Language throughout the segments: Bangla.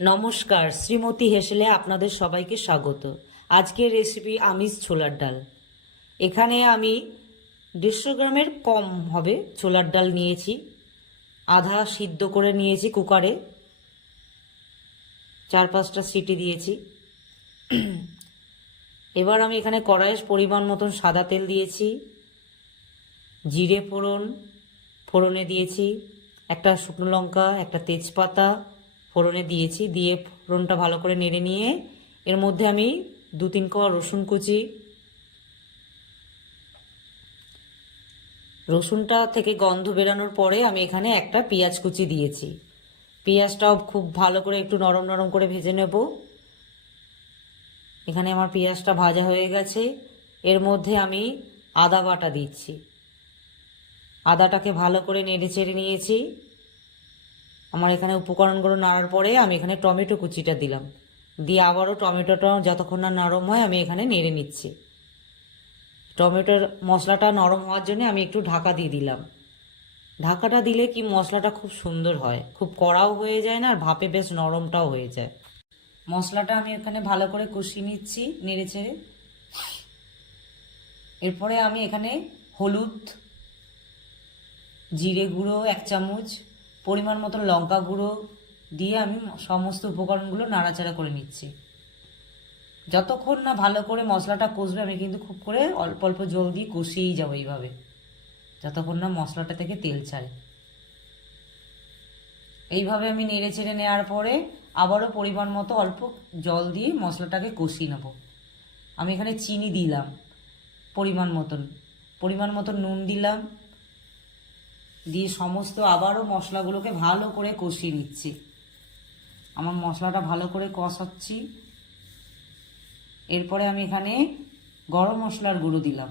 নমস্কার, শ্রীমতী হেসেলে আপনাদের সবাইকে স্বাগত। আজকের রেসিপি আমিষ ছোলার ডাল। এখানে আমি 150 গ্রামের কম হবে ছোলার ডাল নিয়েছি। আধা সিদ্ধ করে নিয়েছি কুকারে, 4-5টা সিটি দিয়েছি। এবার আমি এখানে কড়াইয়ে পরিমাণ মতন সাদা তেল দিয়েছি, জিরে ফোড়নে দিয়েছি, একটা শুকনো লঙ্কা, একটা তেজপাতা ফোড়নে দিয়েছি। দিয়ে ফোড়নটা ভালো করে নেড়ে নিয়ে এর মধ্যে আমি 2-3 কোয়া রসুন কুচি, রসুনটা থেকে গন্ধ বেরানোর পরে আমি এখানে একটা পেঁয়াজ কুচি দিয়েছি। পেঁয়াজটাও খুব ভালো করে একটু নরম নরম করে ভেজে নেব। এখানে আমার পেঁয়াজটা ভাজা হয়ে গেছে। এর মধ্যে আমি আদা বাটা দিচ্ছি। আদাটাকে ভালো করে নেড়ে চেড়ে নিয়েছি। আমার এখানে উপকরণগুলো নাড়ার পরে আমি এখানে টমেটো কুচিটা দিলাম। দিয়ে আবারও টমেটোটা যতক্ষণ না নরম হয় আমি এখানে নেড়ে নিচ্ছি। টমেটোর মশলাটা নরম হওয়ার জন্য আমি একটু ঢাকা দিয়ে দিলাম। ঢাকাটা দিলে কি মশলাটা খুব সুন্দর হয়, খুব কড়াও হয়ে যায় না, আর ভাপে বেশ নরমটাও হয়ে যায়। মশলাটা আমি এখানে ভালো করে কষিয়ে নিচ্ছি নেড়ে চেড়ে। এরপরে আমি এখানে হলুদ, জিরে গুঁড়ো 1 চামচ, পরিমাণ মতন লঙ্কা গুঁড়ো দিয়ে আমি সমস্ত উপকরণগুলো নাড়াচাড়া করে নিচ্ছি। যতক্ষণ না ভালো করে মশলাটা কষবে আমি কিন্তু খুব করে অল্প অল্প জল দিয়ে কষিয়েই যাবো এইভাবে, যতক্ষণ না মশলাটা থেকে তেল ছাড়ে। এইভাবে আমি নেড়ে চেড়ে নেওয়ার পরে আবারও পরিমাণ মতো অল্প জল দিয়ে মশলাটাকে কষিয়ে নেব। আমি এখানে চিনি দিলাম পরিমাণ মতন নুন দিলাম, দিয়ে সমস্ত আবারও মশলাগুলোকে ভালো করে কষিয়ে নিচ্ছি। আমার মশলাটা ভালো করে কষাচ্ছি। এরপরে আমি এখানে গরম মশলার গুঁড়ো দিলাম,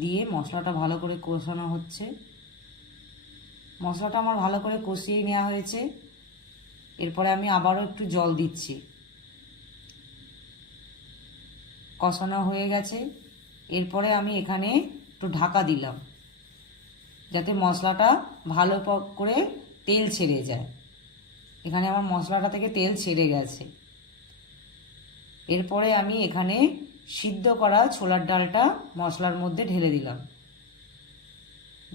দিয়ে মশলাটা ভালো করে কষানো হচ্ছে। মশলাটা আমার ভালো করে কষিয়ে নেওয়া হয়েছে। এরপরে আমি আবারও একটু জল দিচ্ছি। কষানো হয়ে গেছে। এরপরে আমি এখানে একটু ঢাকা দিলাম যাতে মশলাটা ভালো করে তেল ছেড়ে যায়। এখানে আমার মশলাটা থেকে তেল ছেড়ে গেছে। এরপরে আমি এখানে সিদ্ধ করা ছোলার ডালটা মশলার মধ্যে ঢেলে দিলাম,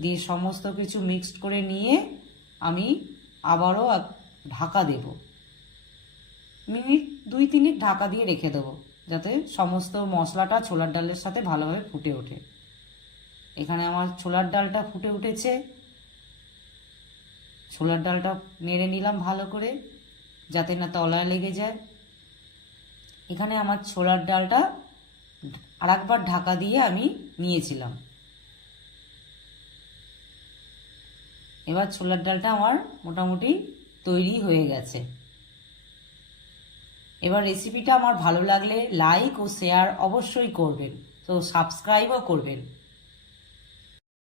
দিয়ে সমস্ত কিছু মিক্সড করে নিয়ে আমি আবারও ঢাকা দেব। মিনিট 2-3 ঢাকা দিয়ে রেখে দেবো যাতে সমস্ত মশলাটা ছোলার ডালের সাথে ভালোভাবে ফুটে ওঠে। এখানে আমার ছোলার ডালটা ফুটে উঠেছে। ছোলার ডালটা নেড়ে নিলাম ভালো করে যাতে না তলায় লেগে যায়। এখানে আমার ছোলার ডালটা আরেকবার ঢাকা দিয়ে আমি নিয়েছিলাম। এবার ছোলার ডালটা আমার মোটামুটি তৈরি হয়ে গেছে। এবার রেসিপিটা আমার ভালো লাগলে লাইক ও শেয়ার অবশ্যই করবেন, তো সাবস্ক্রাইবও করবেন।